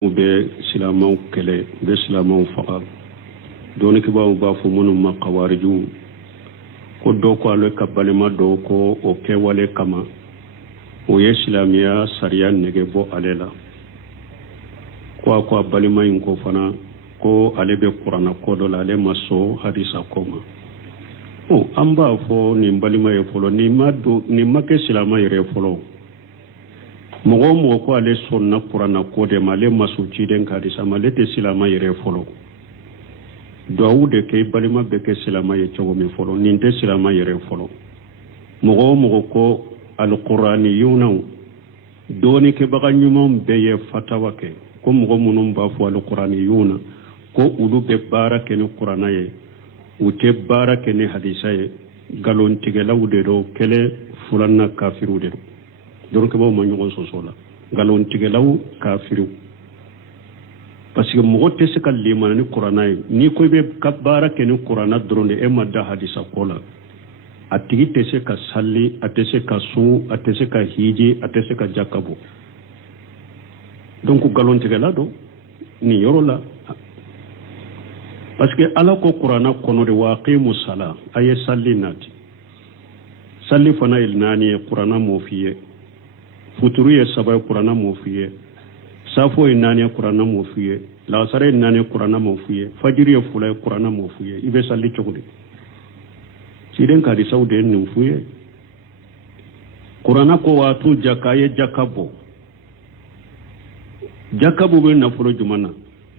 be silamaw kele be silamaw faga doni ke ba fu munu maqawariju ko do ko ale kabalema do ko o ke wale kama o ye silamiya sariya nege bo alela ko balima in ko fana ko ale be qur'ana ko do ale maso hadisa koma o amba fo ni balima ye folo ni madu ni make silama yere folo mogo ko ale sonna qur'ana ko de male maso ci den hadisa male te silama yere folo Dawude ke balima be ke silama ye chogo mi folo ninte silama yere folo mogo ko alqur'ani yuna doni ke baga nyumon be ye fatawa ke ko mogo munum ba fo alqur'ani yuna ko ulu be barake ni qur'ana ye ute barake ni hadisa ye galon tige lawde do kele fulanna kafiru de donc bo mo nyugo sosola galon tige law kafiru parce que mogo te se ka limana ni qur'ana ye ni ko be kabara ke ni qur'ana drone e madda hadisa kola atigi te se ka salli atese ka su atese ka hiji atese ka jakabo donc galon tigala do ni yorola parce que ala ko qur'ana kono de waqimu sala ay salli nati salli fana il nani qur'ana mo fiye futuru ye sabay qur'ana mo fiye safo e nani qur'ana mo fiye la sare nani qur'ana mo fiye fajiri e fulay qur'ana mo fiye ibe salli chogudi siden ka di saude ni fiye qur'ana ko watu jakaye jakabo be nafulo jumana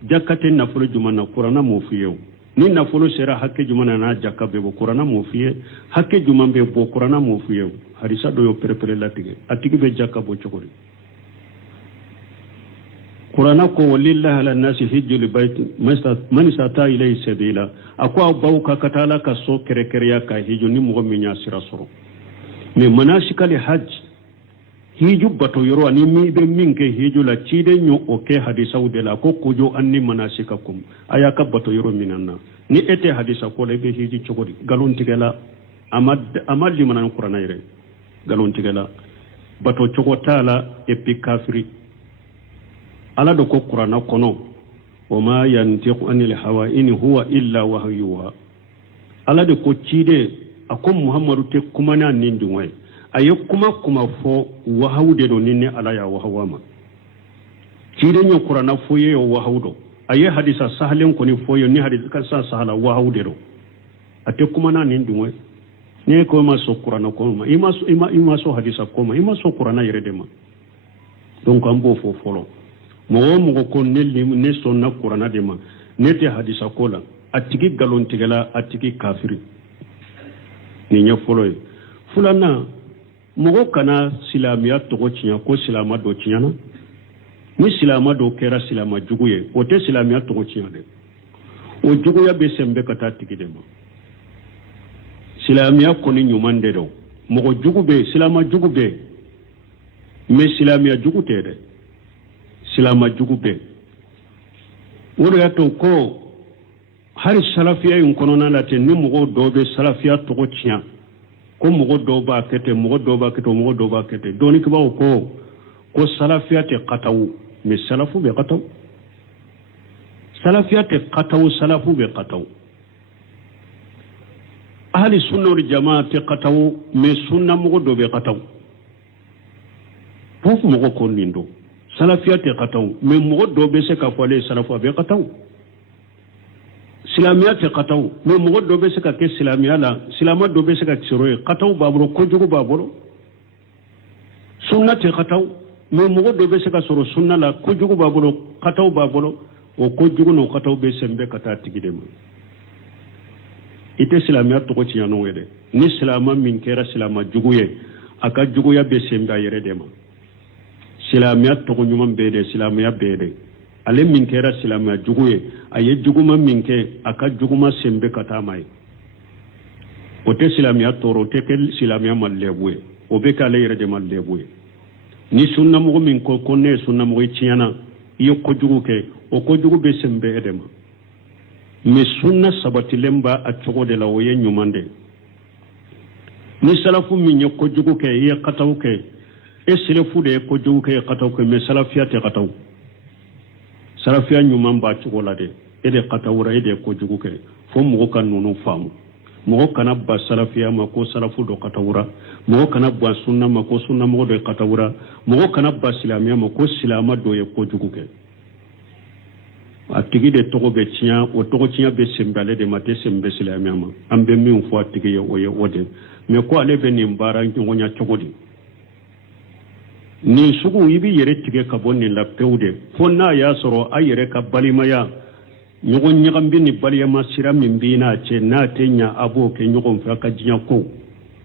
jakate nafulo jumana qur'ana mo fiye ni nafulo sera hakke jumana na jakabe bo qur'ana mo fiye hakke jumambe bo qur'ana mo fiye hadisa do yo prepare latige atigi be jakabo chogudi Qur'ana ko walillahi ala nasi hijjul bait man istata ilayhi sabila akwa bauka katala ka so kere ya ka hiju ni mo minya sirasoro me manasikali hajj hiju bato yoro ani mi be minke hiju la chide nyo oke hadisa udela ko kujo anni manasikakum ayaka bato yoro minanna ni ete hadisa ko le be hiji chogodi galon tigela amad manan Qur'ana yere galon tigela bato chogotala epi kafiri ala do ko qur'ana kono wama yantiqu anil hawa in huwa illa wahyuha ala de ko cide akom muhammadu te kuma na nindi way aye kuma fo wahawde do ninne ala ya wahawama cide nyo qur'ana fo ye wahawdo aye hadisa sahlen ko ni fo yo ni hadisa ka sa sahala wahawde do ate kuma na nindi way ne ko ma so qur'ana ko ma ima so hadisa ko ma ima so qur'ana yere de ma donc ambo fo folo mogo ko ne sonna qur'ana de ma nete hadisa kola atigi galon tigala atigi kafiri ni nya folo fulana mogo kana silamiya to cinya ko silama do cinyana ni silama do kera silama juguye o te silamiya to cinya de o juguya be sembe kata tigi de ma silamiya ko ni nyumande do mogo jugube silama jugube me silamiya jugute de silama jugube woro yato ko hari salafiya yun kono na late ni mogo dobe salafiya to ko ciya ko mogo doba kete doni ko ko salafiya te qataw mi salafu be qataw salafiya te qataw salafu be qataw ahli sunna wal jamaa te qataw mi sunna mogo dobe qataw pof mogo ko nindo salafia te qataw me mogo do be se ka fole salafu be qataw islamia te qataw me mogo do be se ka ke islamia la islama do be se ka tsiroy qataw babro ko jugo babro sunna te qataw me mogo do be se ka soro sunna la ko jugo babro qataw babro o ko jugo no qataw be sembe kata tigidema ite islamia to ko tiyano wede ni islama min kera islama juguye aka juguya be sembe ayere dema silamiya togo nyuman bede silamiya bede ale min kera silamiya juguye aye juguma minke aka juguma sembe kata mai ote silamiya toro te kel silamiya mallebuye obe kale yere de mallebuye ni sunna mo min ko konne sunna mo ciana iyo ko jugu ke o ko jugu be sembe edema mi sunna sabati lemba a togo de la woye nyumande ni salafu min ko jugu ke ye kataw ke esile fude ko jogu ke qataw ko me salafiyate qataw sarafiya ɲuman b'a cogo la de e de katawura e de kojugu kɛ fo mɔgɔ ka nunu faamu mɔgɔ kana ba salafiya ma ko salafu dɔ katawura mɔgɔ kana ba sunna ma ko sunna mɔgɔ dɔ katawura mɔgɔ kana ba silamɛya ma ko silama dɔ ye kojugu kɛ a tigi de tɔgɔ bɛ tiɲɛ o tɔgɔ tiɲɛ bɛ sembale de ma tɛ sembe silamɛya ma an bɛ min fɔ a tigi ye o ye o de mais ko ale bɛ nin baara ɲɔgɔnya cogo di nin sugu i bɛ yɛrɛ tigɛ ka bɔ nin la pewu de fo n'a y'a sɔrɔ a yɛrɛ ka balimaya ɲɔgɔn ɲagami bɛ ni balima sira min b'i n'a cɛ n'a tɛ ɲa a b'o kɛ ɲɔgɔn fɛ a ka diɲɛ ko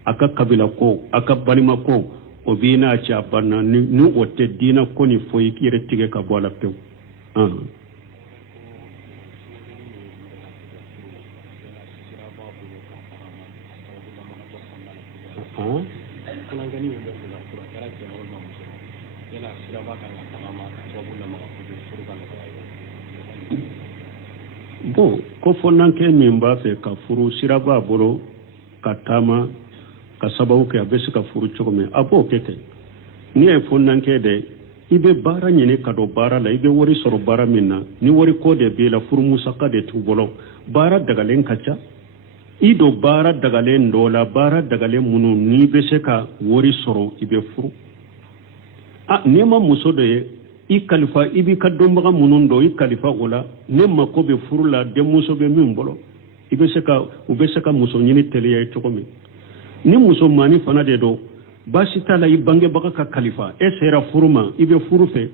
a ka kabila ko a ka balima ko o b'i n'a cɛ a banna ni o tɛ diinɛ ko ni foyi k'i yɛrɛ tigɛ ka bɔ a la pewu bon ko fonnankɛ min b'a fɛ ka furu sira b'a bolo ka taama ka sababu kɛ a bɛ se ka furu cogo min a b'o kɛ ten n'i ye fonnankɛ de i bɛ baara ɲini ka don baara la i bɛ wari sɔrɔ baara min na ni wari ko de b'i la furu musaka de t'u bolo baara dagalen ka ca i don baara dagalen dɔ la baara dagalen minnu n'i bɛ se ka wari sɔrɔ i bɛ furu n'i ma muso dɔ ye i kalifa i b'i ka dɔnbaga minnu dɔn i kalifa o la ne mako bɛ furu la denmuso bɛ min bolo u bɛ se ka muso ɲini teliya ye cogo min ni muso maani fana de don baasi t'a la i bangebaga ka kalifa e sera furu ma i bɛ furu fɛ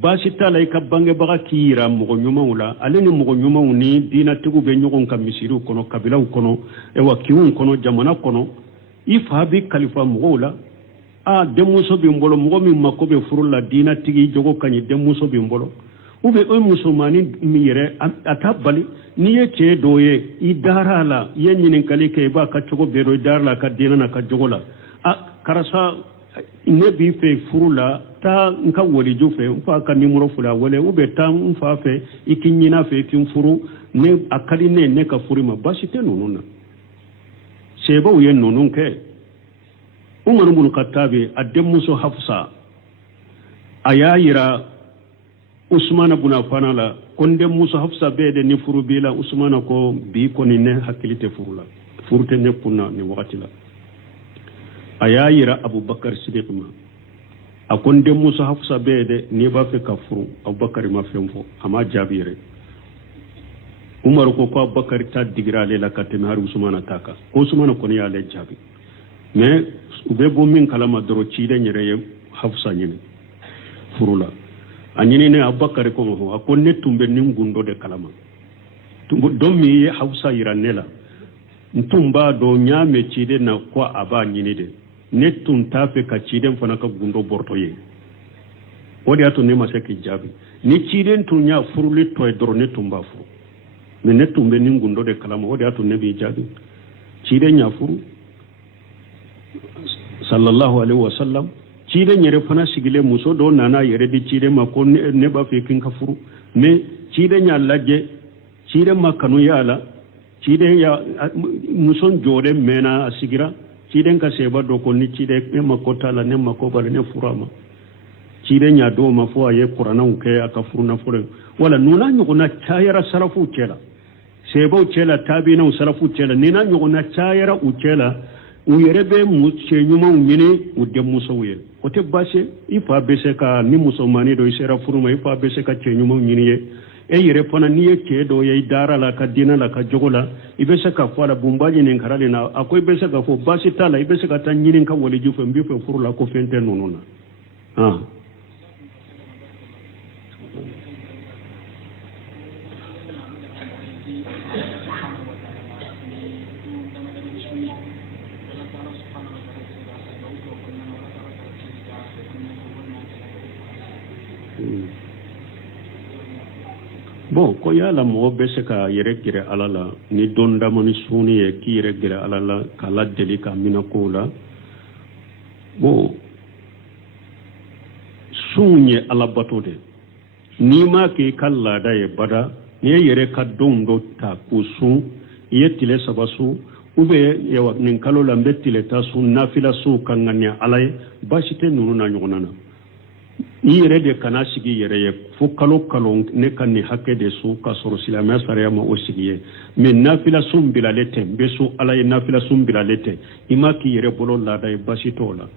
baasi t'a la i ka bangebaga k'i yira mɔgɔ ɲumanw la ale ni mɔgɔ ɲumanw ni diinatigiw bɛ ɲɔgɔn ka misiriw kɔnɔ kabilaw kɔnɔ kinw kɔnɔ jamana kɔnɔ i fa bɛ kalifa mɔgɔw la denmuso bɛ n bolo mɔgɔ min mako bɛ furu la diinatigi jogo ka ɲi denmuso bɛ n bolo ou bien o musomanin min yɛrɛ a t'a bali n'i ye cɛ dɔw ye i dara a la i ye ɲininkali kɛ i b'a ka cogo bɛɛ dɔn i dara la a ka diinɛ n'a ka jogo la karisa ne b'i fɛ furu la taa n ka waliju fɛ n fa ka nimoro fila wele ou bien taa n fa fɛ i k'i ɲin'a fɛ i k'i furu a ka di ne ka furu ma baasi tɛ ninnu na sɛbaw ye ninnu kɛ Umar ibn Khattab a denmuso Hafsa a y'a yira Usman ibn Affan la ko denmuso Hafsa bɛɛ de ni furu b'i la Usman ko bi kɔni ne hakili tɛ furu la furu tɛ ne kunna ni wagati la a y'a yira Abubakar Siddiq ma a ko denmuso Hafsa bɛɛ de n'i b'a fɛ ka furu Abubakar ma fɛn fɔ a ma jaabi yɛrɛ Umar ko Abubakar ta digira ale la ka tɛmɛ hari Usman ta kan ko Usman kɔni y'ale jaabi mais u bɛ bɔ min kalama dɔrɔn ciden yɛrɛ ye Hafsa ɲini furu la a ɲini ne Abubakar ko ma a ko ne tun bɛ nin gundo de kalama dɔn min ye Hafsa yira ne la n tun b'a dɔn n y'a mɛn ciden na ko a b'a ɲini de ne tun t'a fɛ ka ciden fana ka gundo bɔrɔtɔ ye o de y'a to ne ma se k'i jaabi ni ciden tun y'a furuli tɔ ye dɔrɔn ne tun b'a furu mais ne tun bɛ nin gundo de kalama o de y'a to ne b'i jaabi ciden y'a furu sallallahu alaihi wasallam ciden yɛrɛ fana sigilen muso dɔ nana yɛrɛ di ciden ma ko ne b'a fɛ k'i ka furu mais ciden y'a lajɛ ciden ma kanu y'a la ciden ya muso jɔlen mɛnna a sigira ciden ka sɛba dɔ ko ni ciden ne mako t'a la ne mako b'a la ne furu a ma ciden y'a dɔw ma fo a ye kurannaw kɛ a ka furu nafolo wala nuna ɲɔgɔnna cayara sarafuw cɛ la sɛbaw cɛ la taabinaw sarafuw cɛ la ni na ɲɔgɔnna cayara u cɛ la u yɛrɛ bɛ cɛ ɲumanw ɲini u denmusow ye o tɛ baasi i fa bɛ se ka ni musomanin dɔ i sera furu ma i fa bɛ se ka cɛ ɲumanw ɲini ye e yɛrɛ fana n'i ye cɛ dɔ ye i dara la ka diinɛ la ka jogo la i bɛ se ka fɔ a la bunba ɲininkara nin na a ko i bɛ se ka fɔ baasi t'a la i bɛ se ka taa ɲini ka waliju fɛ n b'i fɛ furu la ko fɛn tɛ ninnu na bon ko yala mɔgɔ bɛ se ka yɛrɛ gɛrɛ ala la ni dɔn dama ni suni ye k'i yɛrɛ gɛrɛ ala la k'a la deli ka mina kow la bon sun ye ala bato de n'i ma k'i ka laada ye bada n'i ye yɛrɛ ka donw dɔ ta k'o sun i ye tile saba sun ou bien nin kalo la n bɛ tile ta sun nafila sun ka ŋaniya ala ye baasi tɛ ninnu na ɲɔgɔnna na i yɛrɛ de kana sigi yɛrɛ ye fo kalo kalo ne ka nin hakɛ de so ka sɔrɔ silamɛya sariya ma o sigi ye mais nafila sun bilale tɛ n bɛ so ala ye nafila sun bilale tɛ i ma k'i yɛrɛ bolo laada ye basi t'o la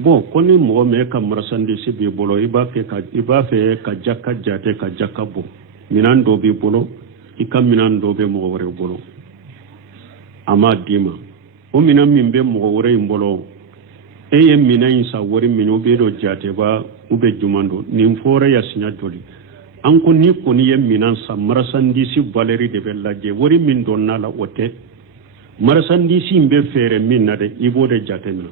bon ko ni mɔgɔ min ka marasandisi b'i bolo i b'a fɛ ka jaka jate ka jaka bɔ minan dɔ b'i bolo i ka minan dɔ bɛ mɔgɔ wɛrɛ bolo a m'a d'i ma o minan min bɛ mɔgɔ wɛrɛ in bolo e ye minan in sa wari min o bɛ dɔ jateba u bɛ juman don nin fɔra ya sinya joli an ko ni kɔni ye minan sa marasandisi valeri de bɛ lajɛ wari min dɔnna la o tɛ marasandisi in bɛ fɛɛrɛ min na dɛ i b'o de jate minɛ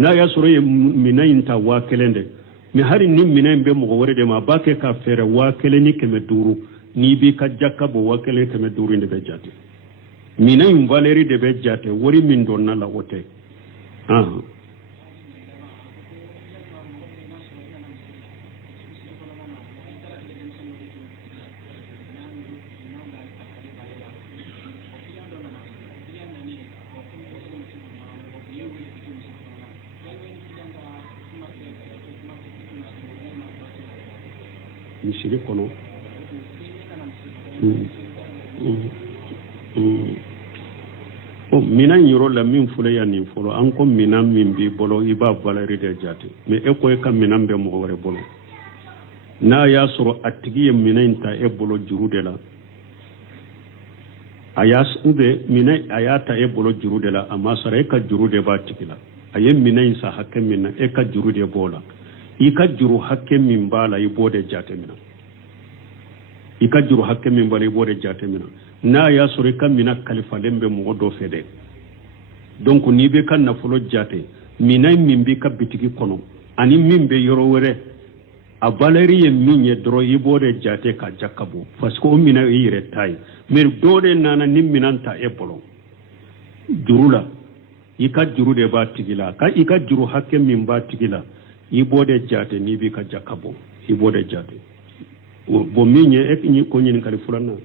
n'a y'a sɔrɔ ye minan in ta 1000 de mais hari ni minan in bɛ mɔgɔ wɛrɛ de ma a b'a kɛ ka fɛɛrɛ 1500 n'i b'i ka jaka bɔ 1500 de bɛ jate minan in valeri de bɛ jate wari min dɔnna la o tɛ misiri kɔnɔ minan yɔrɔ la min fɔlɔ ya nin fɔlɔ an ko minan min b'i bolo i b'a valeri de jate mais e ko e ka minan bɛ mɔgɔ wɛrɛ bolo n'a y'a sɔrɔ a tigi ye minan in ta e bolo juru de la a y'a ta e bolo juru de la a ma sara e ka juru de b'a tigi la a ye minan in sa hakɛ min na e ka juru de b'o la i ka juru hakɛ min b'a la i b'o de jate minɛ i ka juru hakɛ min b'a la i b'o de jate minɛ n'a y'a sɔrɔ i ka minan kalifalen bɛ mɔgɔ dɔ fɛ dɛ donc n'i bɛ ka nafolo jate minan min b'i ka bitigi kɔnɔ ani min bɛ yɔrɔ wɛrɛ a valeri ye min ye dɔrɔn i b'o de jate ka jaka bɔ parce que o minan i yɛrɛ ta ye mais dɔ de nana ni minan ta e bolo juru la i ka juru de b'a tigi la i ka juru hakɛ min b'a tigi la i b'o de jate n'i b'i ka jaka bɔ i b'o de jate bon min ye e ni ko ɲininkali filanan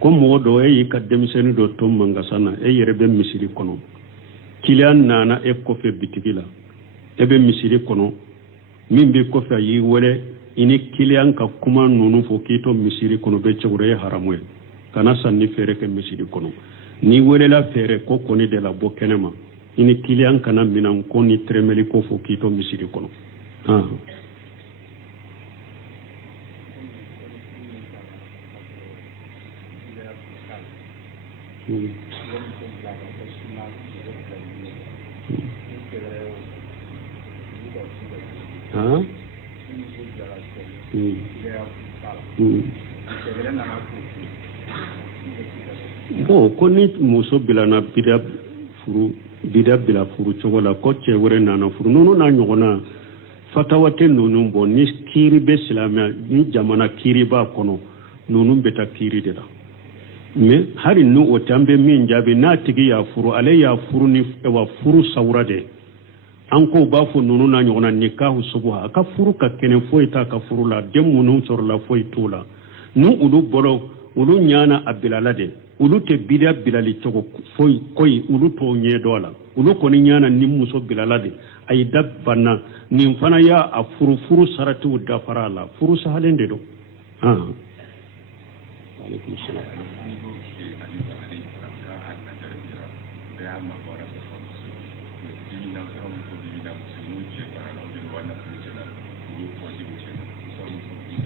ko mɔgɔ dɔ e y'i ka denmisɛnnin dɔ to mangasa na e yɛrɛ bɛ misiri kɔnɔ kiliyan nana e kɔfɛ bitigi la e bɛ misiri kɔnɔ min bɛ kɔfɛ a y'i wele i ni kiliyan ka kuma ninnu fɔ k'i to misiri kɔnɔ bɛ cɛkɔrɔ ye haramu ye kana sanni feere kɛ misiri kɔnɔ n'i welela feere ko kɔni de la bɔ kɛnɛ ma i ni kiliyan kana minan ko ni tɛrɛmɛli ko fɔ k'i to misiri kɔnɔ bon ko ni muso bilana bida bila furu cogo la ko cɛ wɛrɛ nana furu ninnu n'a ɲɔgɔnna fatawa tɛ ninnu bɔ ni kiiri bɛ silamɛya ni jamana kiiri b'a kɔnɔ ninnu bɛ taa kiiri de la mais hali ni o tɛ an bɛ min jaabi n'a tigi y'a furu ale y'a furu ni furu sawura de an ko b'a fɔ ninnu n'a ɲɔgɔnna nikahu subuha a ka furu ka kɛnɛ foyi t'a ka furu la den minnu sɔrɔla foyi t'o la ni olu bɔra olu ɲana a bilala de olu tɛ bidia bilali cogo foyi koyi olu t'o ɲɛ dɔ la olu kɔni ɲana ni muso bilala de a yi da banna nin fana y'a a furu saratiw dafara la furu sahalen de don alaikum salam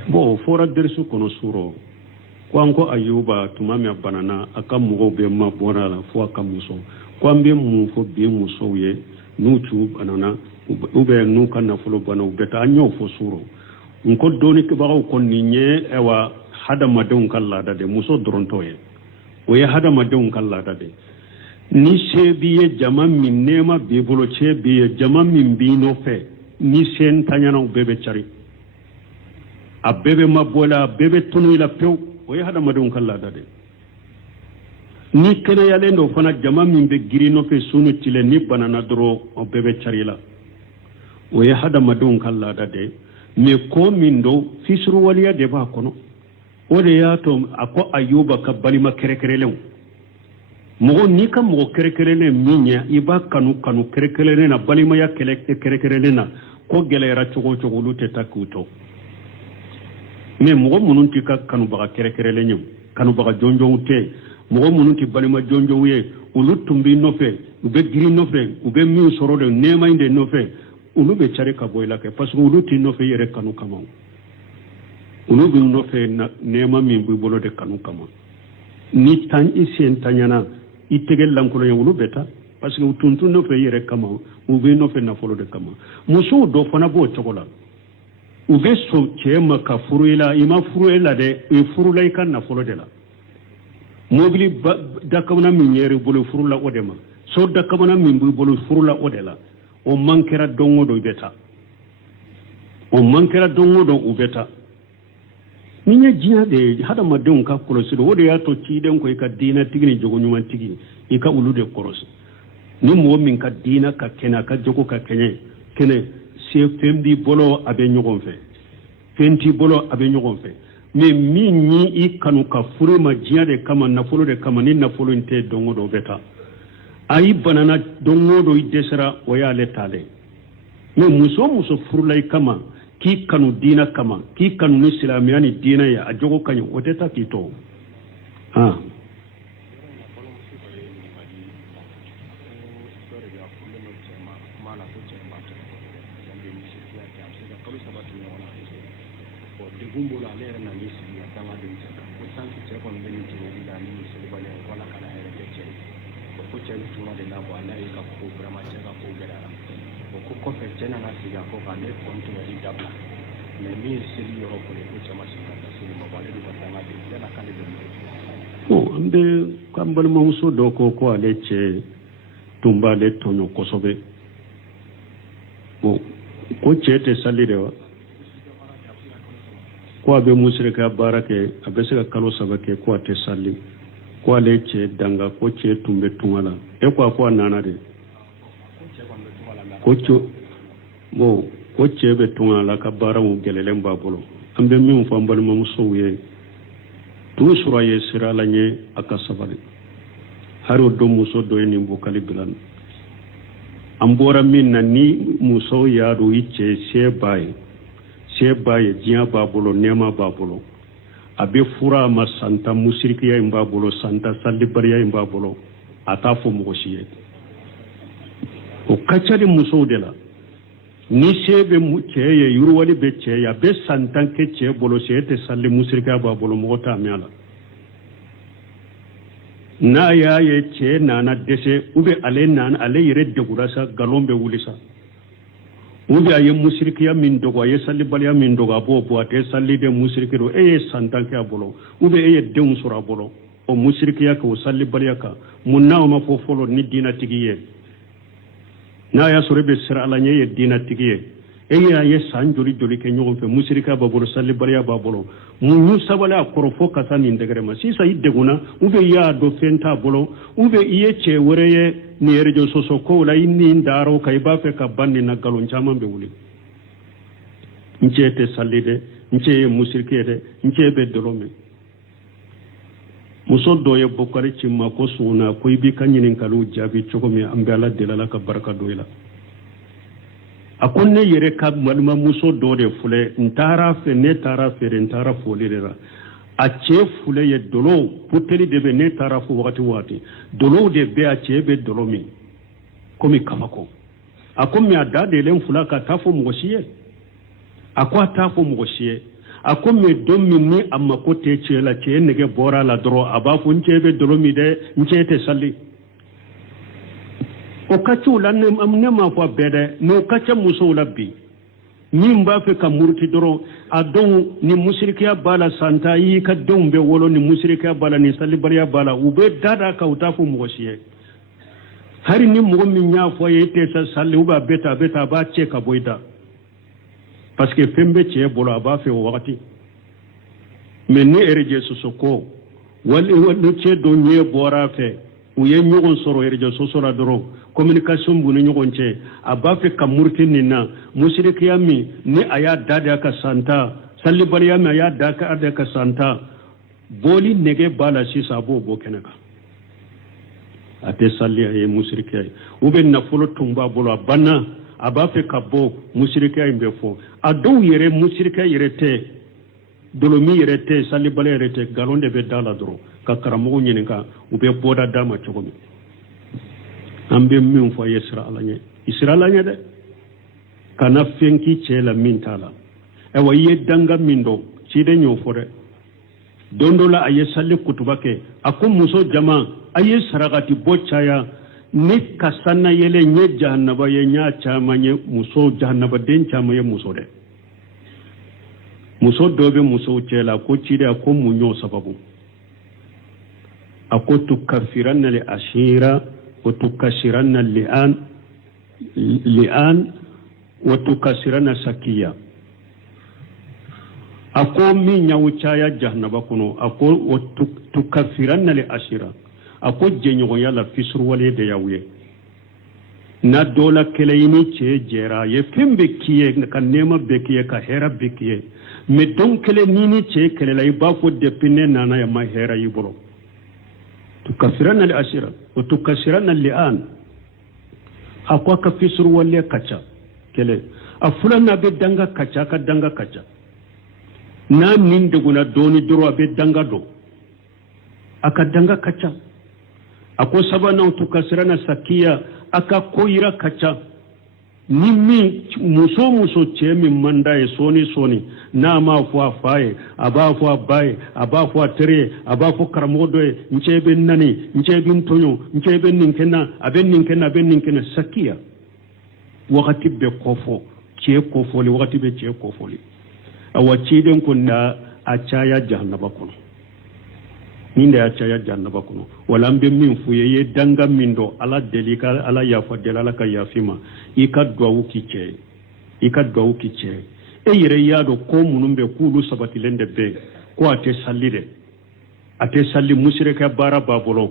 bon fora dersu kono suro ko an ko ayuba tuma min banana a ka mɔgɔw bɛ ma bɔra la fo a ka muso ko an bɛ mun fɔ bi musow ye n'u cu banana u bɛ n'u ka nafolo banna u bɛ taa an y'o fɔ suro n ko dɔɔni kɛbagaw ko nin ye hadamadenw ka laada de muso dɔrɔn t'o ye o ye hadamadenw ka laada de ni se b'i ye jama min nɛɛma b'i bolo cɛ b'i ye jama min b'i nɔfɛ ni se ntanyana u bɛɛ bɛ cari a bɛɛ bɛ mabɔ la a bɛɛ bɛ tunu i la pewu o ye hadamadenw ka laada de ni kene yalen do fana jama min be girino fe sunu tile ni banana doro o bebe charila o ya hada madon kala da de me ko min do fisru waliya de ba kono o de ya to ako ayuba ka balima kerekerelen mo ni kam mo kerekerelen minya iba kanu kerekerelen na balima ya kerekerelen na ko gelera chogo lu te takuto me mo munun ti ka kanu ba kerekerelen kanu ba jonjo te mo munun ti balima jonjo ye ulu tumbi no fe ube giri no fe ube mi soro de nema inde no fe ulu be chare ka boyla ke parce que ulu ti no fe yere kanu kama ulu bi no fe na nema mi bu bolo de kanu kama ni tan isen tanyana itegel lankulo ya ulu beta parce que utuntu no fe yere kama ube no fe na folo de kama muso do fana bo chokola ube so chema ka furuila ima furuila de e furula ikan na folo de la mobili dakamana min yere bolo furula odema so dakamana min bolo furula odela o mankera dongo do beta o mankera dongo do ubeta ninya jiya de hada madon ka kolosi do wode ya to ci den ko ka dina tigini jogo nyuma tigi e ka ulude korosi ni mo min ka dina ka kena ka jogo ka kene se femdi bolo abe nyogon fe fenti bolo abe nyogon fe me min ni i kanu ka furu ma jiya de kama na folo de kama ni na folo inte dongo do beta ayi banana dongo do idesara o ya le tale me muso furu lay kama ki kanu dina kama ki kanu ni islamiyani dina ya ajogo kanyo oteta kito ambe kambal mawso do ko aleche tumba le tono kosobe ko chete salirewa ko abe musrika barake abe sega kalo sabake ko ate salli ko aleche danga ko che tumbe tungala e ko nana de ko chebe tungala ka bara mu gelelen babolo ambe min fambal mawso ye tu sura ye sirala nye akasabali haro do muso do ni mbokali bilan ambora min na ni muso ya do iche sebaye jiya babolo nema babolo abe fura ma santa musrikiya imbabolo santa salibariya imbabolo atafo mugoshiye o kachali muso de la ni sebe cheye yurwali be cheya be santan ke che bolo sete salli musrika ba bolo mota miala na ya ye che nana dese ube ale nana ale yere degurasa galombe wulisa ube aye musrikiya min dogo aye salli baliya min dogo abo ate salli de musrikiro eye santan ke bolo ube eye deun sura bolo o musrikiya ko salli baliya ka munna ma fo folo ni dina tigiye na ya sore be sira ala nye dina tigiye ya ye sanjuri joli ke nyogon fe musrika babolo salli bariya babolo mu sabala korofo kasani ndegere ma sisa ideguna ube ya do fenta bolo ube iye che woreye ni erjo soso ko la inni ndaro kay ba fe ka banni na galon chama be wuli nchete sallide nche musrikede nche be dolome muso doye bokari cimma ko suna ko ibi kanyinin kalu jabi chokomi ambe ala delala ka baraka doyla akonne yere ka malma muso do de fule ntara fe ne tara fe ntara folirera a che fule ye dolo puteli de be ne tara fo wati dolo de be a che be dolo mi komi kamako akomi ada de len fula ka tafo mugoshiye akwa tafo mugoshiye akome domi ni amma ko te chela che nege bora la dro aba funche be dolomi de nchete salli o kachu lan amne ma fa bede no kacha muso labbi nimba fe ka murti dro adon ni musrikiya bala santa yi ka don be wolo ni musrikiya bala ni salli bariya bala ube dada ka utafu mugoshiye hari ni mo min nya fo yete sa salli uba beta ba che ka boida parce que fembe che bolo aba fe wakati mais ni ereje sosoko wal ce do nye bora fe u ye ñogon soro yerjo sosora doro communication bu ni ñogon ce aba fe ka murtini na musrikiya mi ni aya dada ka santa salli bariya mi aya dada ka santa boli nege bala si sabo bo kenaka ate salli ay musrikiya ube na folo tumba bolo banna aba fe ka bo musrikiya imbe fo adu yere musrikiya yere te dolomi yere te salli bale yere te galonde be dala doro ka karamogo ñininka ube boda dama cogomi ambe min fo yesra alañe isra alañe de kana fenki cela min tala e wa ye danga min do cide ñoo fo de dondola aye salli kutuba ke ako muso jama aye saragati boccaya ni kasanna yele nye jahannaba ye nya chama nye muso jahannaba den chama ye muso de muso dobe muso cela ko cide ako munyo sababu ako tukaffiranna li ashira wa tukashiranna li'an wa tukashiranna sakiya ako mi nyawucaya jahannaba kuno ako wa tukaffiranna li ashira ako jenyo yalla fisru wale de yawye na dola keleyini ce jera ye fembe kiye kan nema bekiye ka hera bekiye me don kele nini ce kele lay ba ko depine nana ya ma hera yiboro tukaffiranna li ashira wa tukashiranna li'an ako ka fisru wale kacha kele afulana be danga kacha ka danga kacha na nin duguna doni duro be danga do aka danga kacha ako sabana tukasirana sakiya aka koyira kacha nimi muso chemi manda e soni na ma fo afaye aba fo abaye aba fo tere aba fo karmodo e nchebe nani nchebe ntonyo nchebe ninkena aben ninkena sakiya wakati be kofo che kofoli wakati be che kofoli awachiden kunna achaya jahannaba kuno ninde achaya jahannaba kuno walambe min fuye ye danga mindo ala delika ala yafa delala ka yafima ikadwa ukiche e yere yado ko munumbe kulu sabatilende be ko ate salli mushrika bara babolo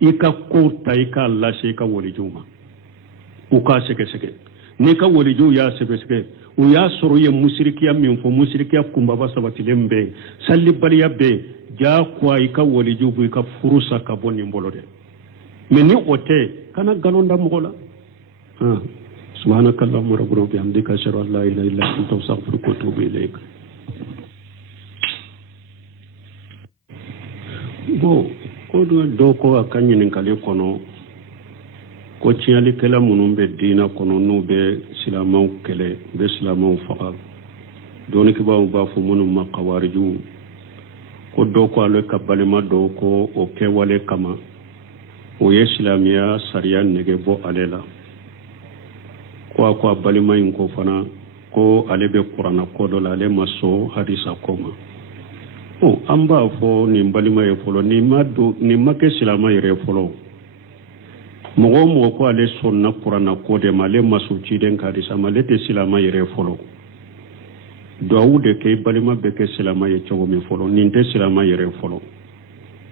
ika ko taika Allah sheka woli juma uka seke ne ka woli ju ya seke o ya soro ye musrikiya min fo musrikiya kumbaba sabatilembe salli bariya be ja kwa ika woli jubu ka furusa ka bonni mbolode meni ote kana galonda mogola subhanaka allahumma rabbana bihamdika ashhadu an la ilaha illa anta astaghfiruka wa atubu ilayk ko do ko akanyin kale kono ko tiali kala munum be dina kono no be silamaw kele be silamaw faqa doni ki ba fu munum ma qawariju ko do ko ale kabalima do ko o ke wale kama o ye silamiya sariya nege bo alela ko balima in ko fana ko ale be qur'ana ko do la ale maso hadisa koma o amba fo ni balima ye folo ni maddo ni make silama yere folo mogo ko ale sonna qur'ana ko de male masuci den kadi sama le te silama yere folo dawude ke balima be ke silama ye chogo mi folo ninte silama yere folo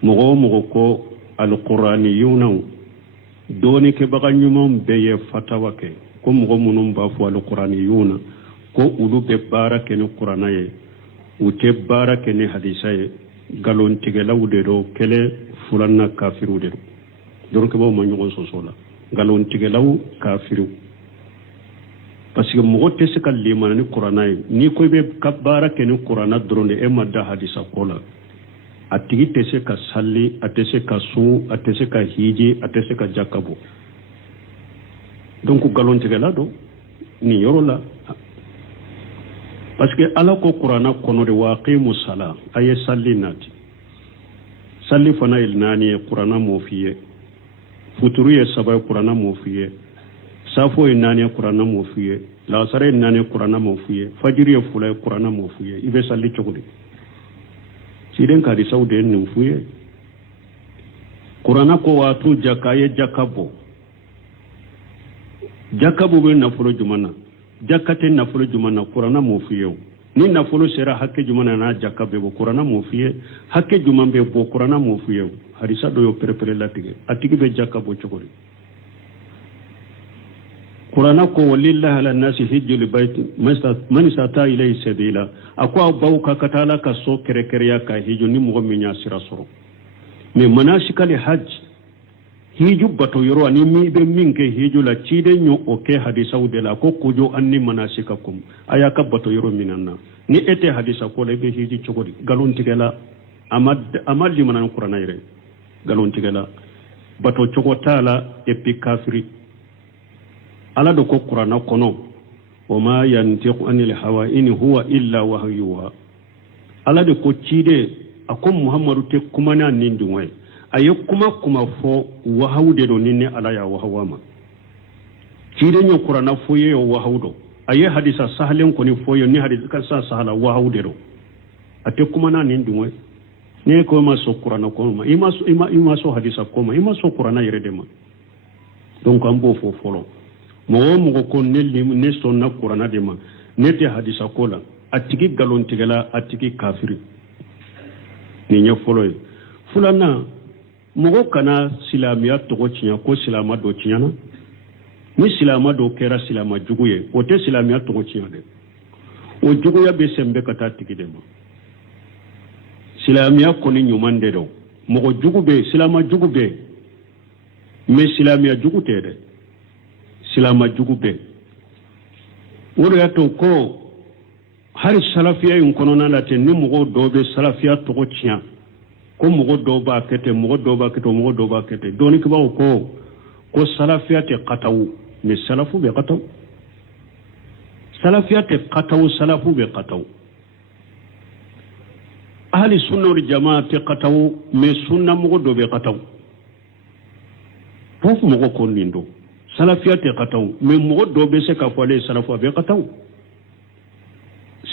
mogo ko alquraniyuna doni ke baga nyumon be ye fatawa ke ko mogo munum ba fo alquraniyuna ko ulu be barake ni qur'ana ye ute barake ni hadisa ye galon tigelawde do kele fulanna kafirude do donc bo ma ñugo sosola galon tigelaw kafiru parce que mo gotte se kal limana ni qur'ana ni ko be kabara ke ni qur'ana drone e madda hadisa kola atigi te se ka salli atese ka su atese ka hiji atese ka jakabo donc galon tigela do ni yorola parce que ala ko qur'ana kono de waqimu sala ay salli nati salli fana il nani qur'ana mo fiye futuru ye saba qur'ana mo fiye safo ye nani qur'ana mo fiye la sare nani qur'ana mo fiye fajiri ye fula qur'ana mo fiye ibe salli chogudi siden ka di saude ni fiye qur'ana ko watu jakaye jakabo be na fulo jumana jakate na fulo jumana qur'ana mo fiye ni nafolo sera hakke jumana na jakka be bo qur'ana mo fiye hakke juman be bo qur'ana mo fiye hadisa do yo prepare latige atigi be jakka bo chokori qur'ana ko walillahi ala nasi hijjul bait man istata ilayhi sabila akwa bauka katala ka so kere ya ka hiju ni mo mi nya sira soro me manashikal hajj hiju bato yoro ani mi be minke hiju la chide nyo oke hadisa udela ko kujo anni manashikakum aya ka bato yoro minanna ni ete hadisa ko le be hiji chogodi galon tigela amad li manan qur'ana ire galon tigela bato chogotala epi kafiri ala do ko qur'ana kono o ma yantiqu anil hawa in huwa illa wahyuha ala de ko chide akom muhammadu te kumana nindunwe aye kuma fo wahawde do ninne ala ya wahawama chide nyo qur'ana foye yo wahawdo aye hadisa sahalen ko ni foyo ni hadisa kan sa sahala wahawde do ate kumana nindunwe ne ko ma so qur'ana ko ma ima so hadisa ko ma ima so qur'ana yere ma donc ambo fo folo mo ko nelli ne so na qur'ana de ma ne te hadisa ko la atigi galon tigala atigi kafiri ni nya folo fulana mo kana silamiya to ko cinya ko silama do cinya na ni silama do kera silama juguye o te silamiya to ko cinya de o juguya be sembe kata tigi de ma silamiya ko ni nyumande do mo jugube silama jugube me silamiya jugute de silama jugube woro ya to ko hari salafiya in kono na late ni mo do be salafiya to ko cinya ko mo do ba kete doni ko ba ko salafiya te qataw me salafu be qataw salafiya te qataw salafu be qataw ahli sunna wal jamaa te qataw me sunna mo do be qataw fofu mo ko lindo salafiya te qataw me mo do be se ka fole salafu be qataw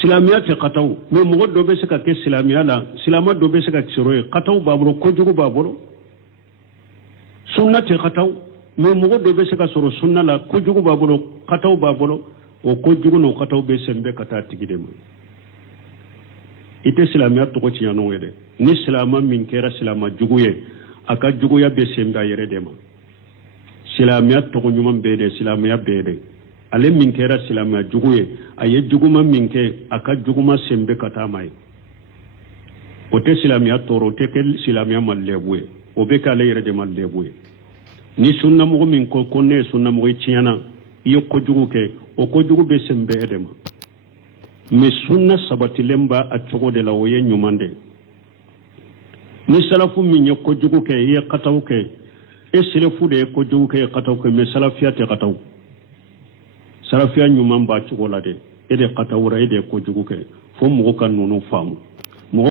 silamiya te qataw me mo do be se ka ke silamiya la silama do be se ka tsiroye qataw babro ko jugo babro sunna te qataw me mo do be se ka soro sunna la ko jugo babro qataw babro o ko jugo no qataw be sembe kata tigide ma ite silamiya to ko tiyano wede ni silama min kera silama juguye aka juguya be sembe yere de ma silamiya to ko nyuma be de silamiya be de ale min kera silamiya juguye aye juguma min ke aka juguma sembe kata mai o te silamiya toro te ke silamiya mallebuye o be kale yere de mallebuye ni sunna mo min ko konne sunna mo tiyana iyo ko jugu ke o ko jugu be sembe edema mi sunna sabati lemba a cogo de la woye nyumande ni salafu min ye ko jugu ke ye qataw ke e selefu de ko jugu ke qataw ke me salafiya te qataw salafiya nyumamba cogo la de e de qatawra e de ko jugu ke fo mo kan nonu famu